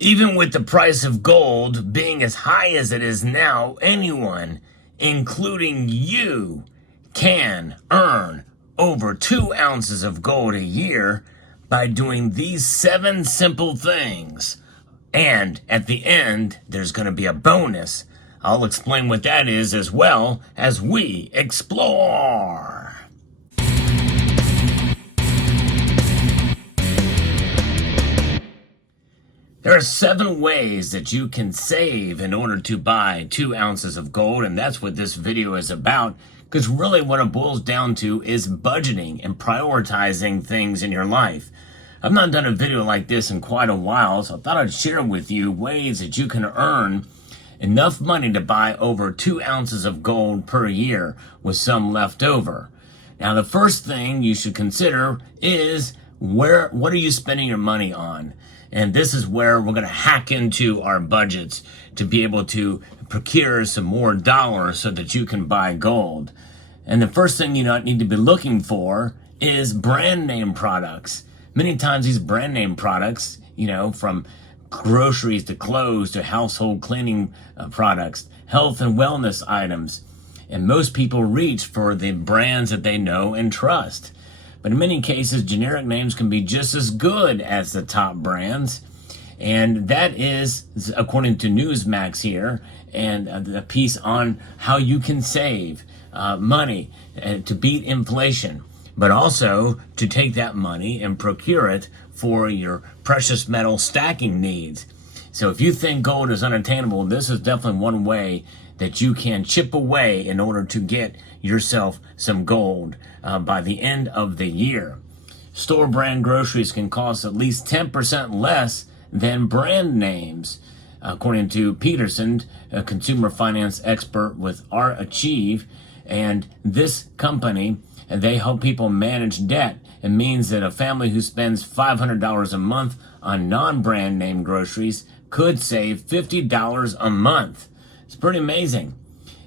Even with the price of gold being as high as it is now, anyone, including you, can earn over 2 ounces of gold a year by doing these 7 simple things. And at the end, there's going to be a bonus. I'll explain what that is as well as we explore. There are 7 ways that you can save in order to buy 2 ounces of gold, and that's what this video is about, because really what it boils down to is budgeting and prioritizing things in your life. I've not done a video like this in quite a while, so I thought I'd share with you ways that you can earn enough money to buy over 2 ounces of gold per year with some left over. Now, the first thing you should consider is what are you spending your money on? And this is where we're going to hack into our budgets to be able to procure some more dollars so that you can buy gold. And the first thing you need to be looking for is brand name products. Many times these brand name products, from groceries to clothes to household cleaning products, health and wellness items. And most people reach for the brands that they know and trust. But in many cases, generic names can be just as good as the top brands. And that is, according to Newsmax here, and the piece on how you can save money to beat inflation, but also to take that money and procure it for your precious metal stacking needs. So if you think gold is unattainable, this is definitely one way that you can chip away in order to get yourself some gold by the end of the year. Store brand groceries can cost at least 10% less than brand names. According to Peterson, a consumer finance expert with Achieve, and this company, they help people manage debt. It means that a family who spends $500 a month on non-brand name groceries could save $50 a month. It's pretty amazing.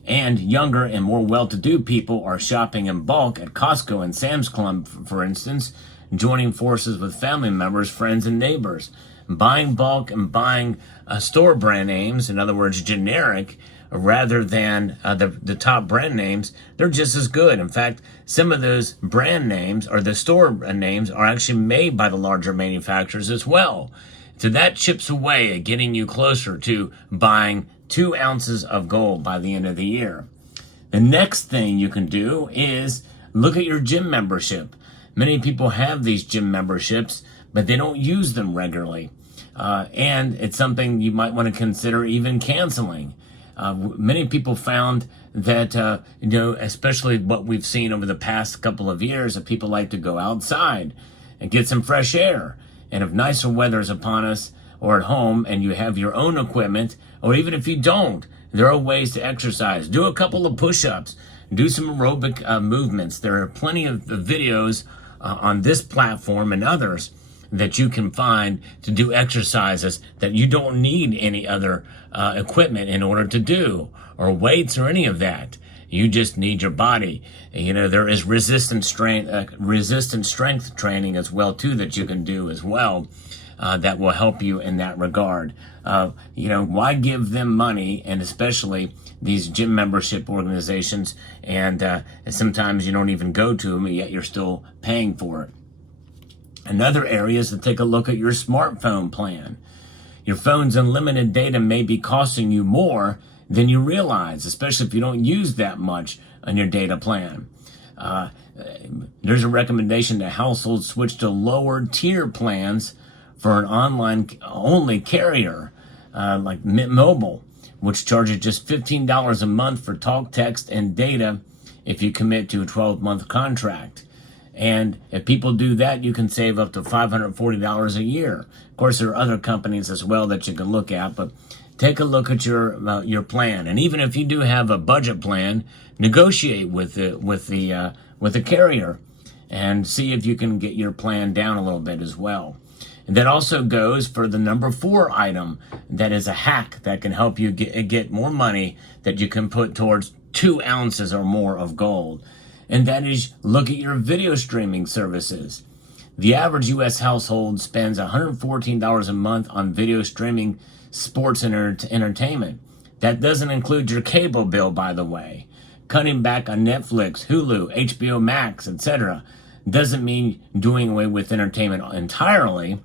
And younger and more well-to-do people are shopping in bulk at Costco and Sam's Club, for instance, joining forces with family members, friends, and neighbors. Buying bulk and buying store brand names, in other words, generic, rather than the top brand names, they're just as good. In fact, some of those brand names or the store names are actually made by the larger manufacturers as well. So that chips away at getting you closer to buying 2 ounces of gold by the end of the year. The next thing you can do is look at your gym membership. Many people have these gym memberships, but they don't use them regularly. And it's something you might want to consider even canceling. Many people found that, especially what we've seen over the past couple of years, that people like to go outside and get some fresh air. And if nicer weather is upon us or at home and you have your own equipment, or even if you don't, there are ways to exercise. Do a couple of push-ups, do some aerobic movements. There are plenty of videos on this platform and others that you can find to do exercises that you don't need any other equipment in order to do, or weights or any of that. You just need your body. There is resistance strength training as well too that you can do as well. That will help you in that regard. Why give them money, and especially these gym membership organizations, and sometimes you don't even go to them, and yet you're still paying for it. Another area is to take a look at your smartphone plan. Your phone's unlimited data may be costing you more than you realize, especially if you don't use that much on your data plan. There's a recommendation that households switch to lower tier plans for an online-only carrier like Mint Mobile, which charges just $15 a month for talk, text, and data if you commit to a 12-month contract. And if people do that, you can save up to $540 a year. Of course, there are other companies as well that you can look at, but take a look at your plan. And even if you do have a budget plan, negotiate with the carrier and see if you can get your plan down a little bit as well. And that also goes for the number 4 item. That is a hack that can help you get more money that you can put towards 2 ounces or more of gold. And that is, look at your video streaming services. The average U.S. household spends $114 a month on video streaming, sports, and entertainment. That doesn't include your cable bill, by the way. Cutting back on Netflix, Hulu, HBO Max, etc. doesn't mean doing away with entertainment entirely.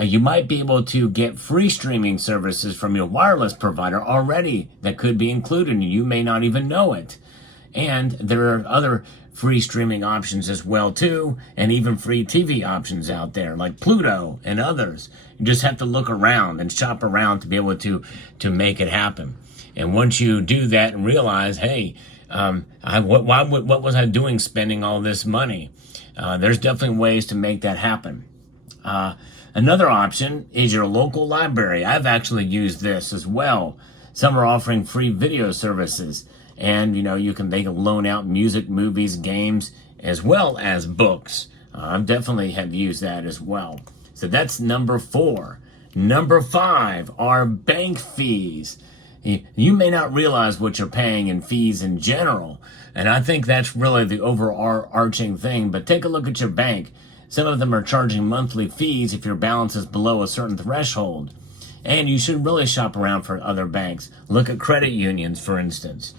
You might be able to get free streaming services from your wireless provider already that could be included, and you may not even know it. And there are other free streaming options as well too, and even free TV options out there like Pluto and others. You just have to look around and shop around to be able to make it happen. And once you do that and realize, hey, what was I doing spending all this money? There's definitely ways to make that happen. Another option is your local library. I've actually used this as well. Some are offering free video services, and they can loan out music, movies, games, as well as books. I definitely have used that as well. So that's number 4. Number 5 are bank fees. You may not realize what you're paying in fees in general, and I think that's really the overarching thing, but take a look at your bank. Some of them are charging monthly fees if your balance is below a certain threshold, and you should really shop around for other banks. Look at credit unions, for instance.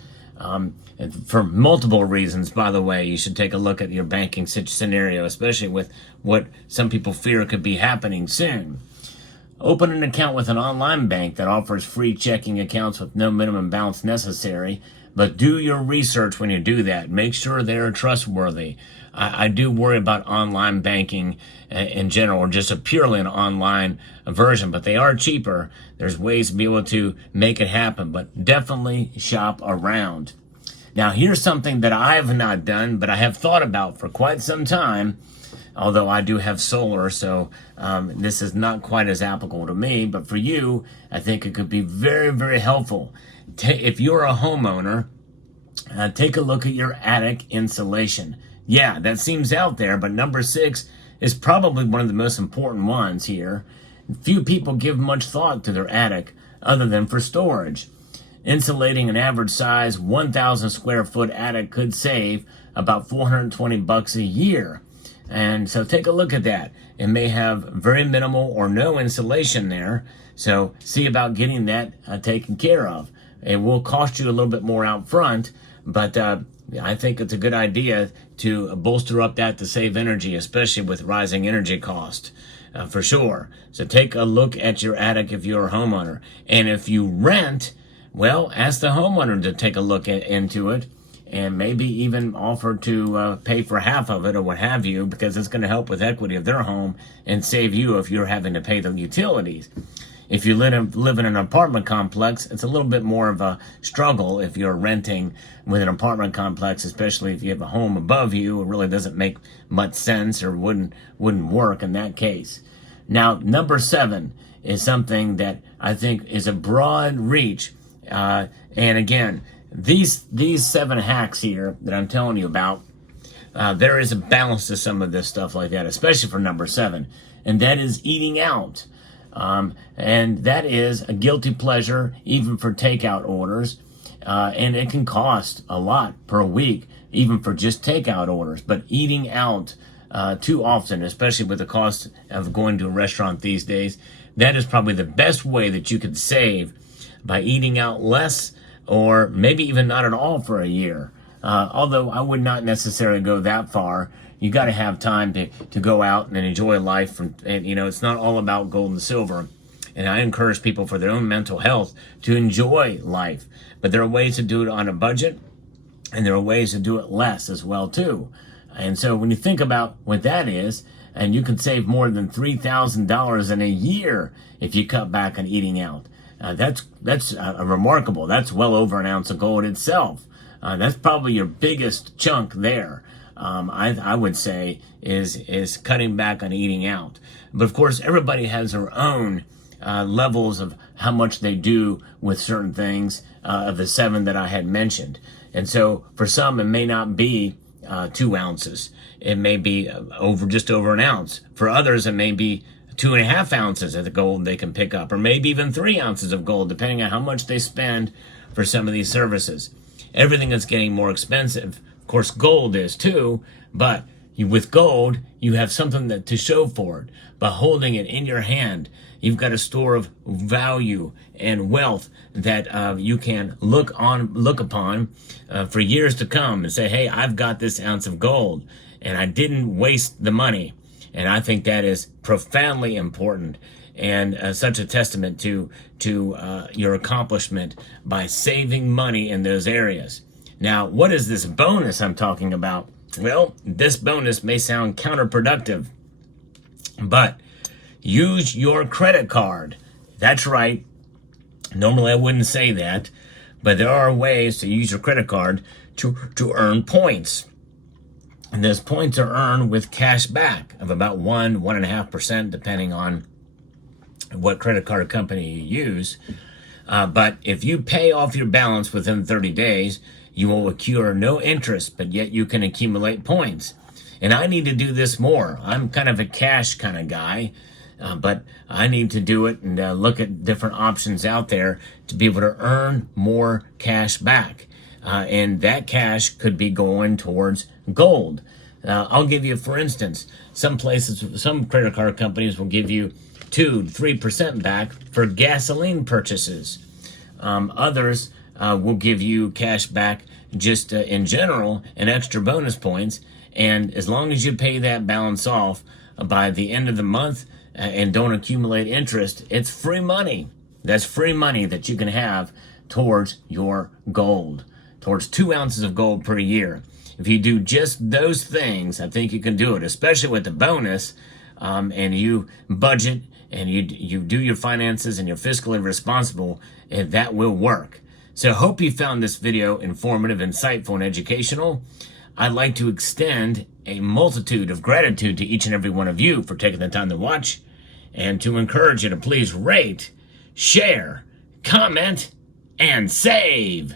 For multiple reasons, by the way, you should take a look at your banking scenario, especially with what some people fear could be happening soon. Open an account with an online bank that offers free checking accounts with no minimum balance necessary, but do your research when you do that. Make sure they're trustworthy. I do worry about online banking in general, or just purely an online version, but they are cheaper. There's ways to be able to make it happen, but definitely shop around. Now, here's something that I have not done, but I have thought about for quite some time, although I do have solar, so this is not quite as applicable to me, but for you, I think it could be very, very helpful. If you're a homeowner, take a look at your attic insulation. Yeah, that seems out there, but number 6 is probably one of the most important ones here. Few people give much thought to their attic other than for storage. Insulating an average size 1,000 square foot attic could save about $420 a year. And so take a look at that. It may have very minimal or no insulation there, so see about getting that taken care of. It will cost you a little bit more out front, but I think it's a good idea to bolster up that to save energy, especially with rising energy cost, for sure. So take a look at your attic if you're a homeowner. And if you rent, well, ask the homeowner to take a look into it, and maybe even offer to pay for half of it or what have you, because it's going to help with equity of their home and save you if you're having to pay the utilities. If you live in an apartment complex, it's a little bit more of a struggle if you're renting with an apartment complex, especially if you have a home above you. It really doesn't make much sense, or wouldn't work in that case. Now, number 7 is something that I think is a broad reach. And again, these 7 hacks here that I'm telling you about, there is a balance to some of this stuff like that, especially for number 7, and that is eating out. And that is a guilty pleasure, even for takeout orders. And it can cost a lot per week, even for just takeout orders. But eating out too often, especially with the cost of going to a restaurant these days, that is probably the best way that you could save, by eating out less, or maybe even not at all for a year. Although I would not necessarily go that far. You got to have time to go out and enjoy life. And it's not all about gold and silver. And I encourage people, for their own mental health, to enjoy life. But there are ways to do it on a budget, and there are ways to do it less as well too. And so when you think about what that is, and you can save more than $3,000 in a year if you cut back on eating out. That's remarkable. That's well over an ounce of gold itself. That's probably your biggest chunk there. I would say is cutting back on eating out. But of course, everybody has their own levels of how much they do with certain things, of the 7 that I had mentioned. And so for some, it may not be 2 ounces. It may be just over an ounce. For others, it may be 2.5 ounces of the gold they can pick up, or maybe even 3 ounces of gold, depending on how much they spend for some of these services. Everything is getting more expensive. Of course, gold is too, but With gold, you have something to show for it. By holding it in your hand, you've got a store of value and wealth that you can look upon for years to come and say, hey, I've got this ounce of gold and I didn't waste the money. And I think that is profoundly important and such a testament to your accomplishment by saving money in those areas. Now, what is this bonus I'm talking about? Well, this bonus may sound counterproductive, but use your credit card. That's right. Normally I wouldn't say that, but there are ways to use your credit card to earn points. And those points are earned with cash back of about 1.5%, depending on what credit card company you use. But if you pay off your balance within 30 days, you will accrue no interest, but yet you can accumulate points. And I need to do this more. I'm kind of a cash kind of guy, but I need to do it and look at different options out there to be able to earn more cash back. And that cash could be going towards gold. I'll give you, for instance, some credit card companies will give you 2-3% back for gasoline purchases. Others will give you cash back just in general and extra bonus points. And as long as you pay that balance off by the end of the month and don't accumulate interest, it's free money. That's free money that you can have towards your gold, towards 2 ounces of gold per year. If you do just those things, I think you can do it, especially with the bonus, and you budget and you do your finances and you're fiscally responsible, and that will work. So I hope you found this video informative, insightful, and educational. I'd like to extend a multitude of gratitude to each and every one of you for taking the time to watch, and to encourage you to please rate, share, comment, and save.